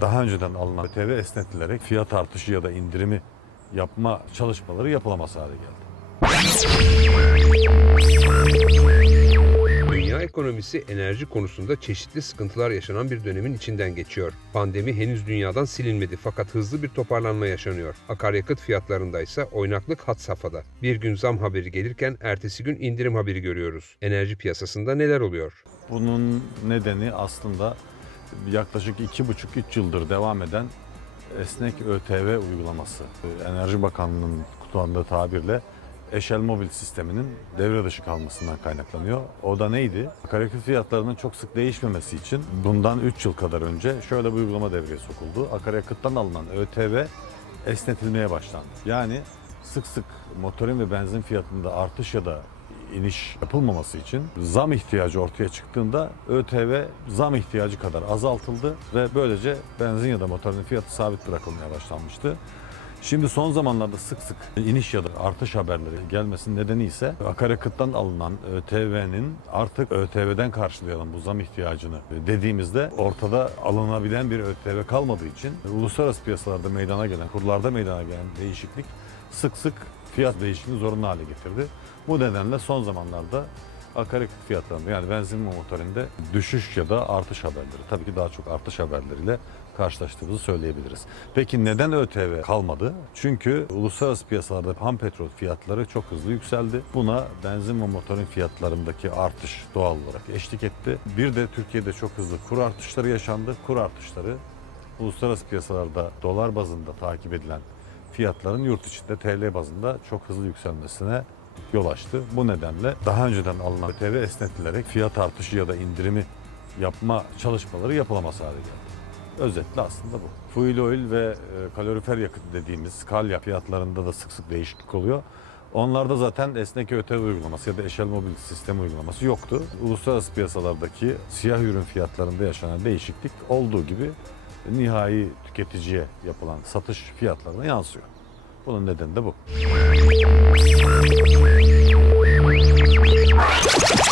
Daha önceden alınan ÖTV esnetilerek fiyat artışı ya da indirimi yapma çalışmaları yapılamaz hale geldi. Dünya ekonomisi enerji konusunda çeşitli sıkıntılar yaşanan bir dönemin içinden geçiyor. Pandemi henüz dünyadan silinmedi fakat hızlı bir toparlanma yaşanıyor. Akaryakıt fiyatlarında ise oynaklık had safhada. Bir gün zam haberi gelirken ertesi gün indirim haberi görüyoruz. Enerji piyasasında neler oluyor? Bunun nedeni aslında yaklaşık iki buçuk üç yıldır devam eden esnek ÖTV uygulaması. Enerji Bakanlığı'nın kullandığı tabirle eşel mobil sisteminin devre dışı kalmasından kaynaklanıyor. O da neydi? Akaryakıt fiyatlarının çok sık değişmemesi için bundan 3 yıl kadar önce şöyle bir uygulama devreye sokuldu. Akaryakıttan alınan ÖTV esnetilmeye başlandı. Yani sık sık motorin ve benzin fiyatında artış ya da iniş yapılmaması için zam ihtiyacı ortaya çıktığında ÖTV zam ihtiyacı kadar azaltıldı ve böylece benzin ya da motorinin fiyatı sabit bırakılmaya başlanmıştı. Şimdi son zamanlarda sık sık iniş ya da artış haberleri gelmesinin nedeni ise akaryakıttan alınan ÖTV'nin artık ÖTV'den karşılayalım bu zam ihtiyacını dediğimizde ortada alınabilen bir ÖTV kalmadığı için uluslararası piyasalarda meydana gelen, kurlarda meydana gelen değişiklik sık sık fiyat değişimini zorunlu hale getirdi. Bu nedenle son zamanlarda akaryakıt fiyatlarında yani benzin motorinde düşüş ya da artış haberleri tabii ki daha çok artış haberleriyle karşılaştığımızı söyleyebiliriz. Peki neden ÖTV kalmadı? Çünkü uluslararası piyasalarda ham petrol fiyatları çok hızlı yükseldi. Buna benzin ve motorin fiyatlarındaki artış doğal olarak eşlik etti. Bir de Türkiye'de çok hızlı kur artışları yaşandı. Kur artışları uluslararası piyasalarda dolar bazında takip edilen fiyatların yurt içinde TL bazında çok hızlı yükselmesine yol açtı. Bu nedenle daha önceden alınan ÖTV esnetilerek fiyat artışı ya da indirimi yapma çalışmaları yapılamaz hale geldi. Özetle aslında bu. Fuel oil ve e, kalorifer yakıt dediğimiz kalya fiyatlarında da sık sık değişiklik oluyor. Onlarda zaten esnek ÖTV uygulaması ya da eşel mobil sistem uygulaması yoktu. Uluslararası piyasalardaki siyah ürün fiyatlarında yaşanan değişiklik olduğu gibi nihai tüketiciye yapılan satış fiyatlarına yansıyor. Bunun nedeni de bu.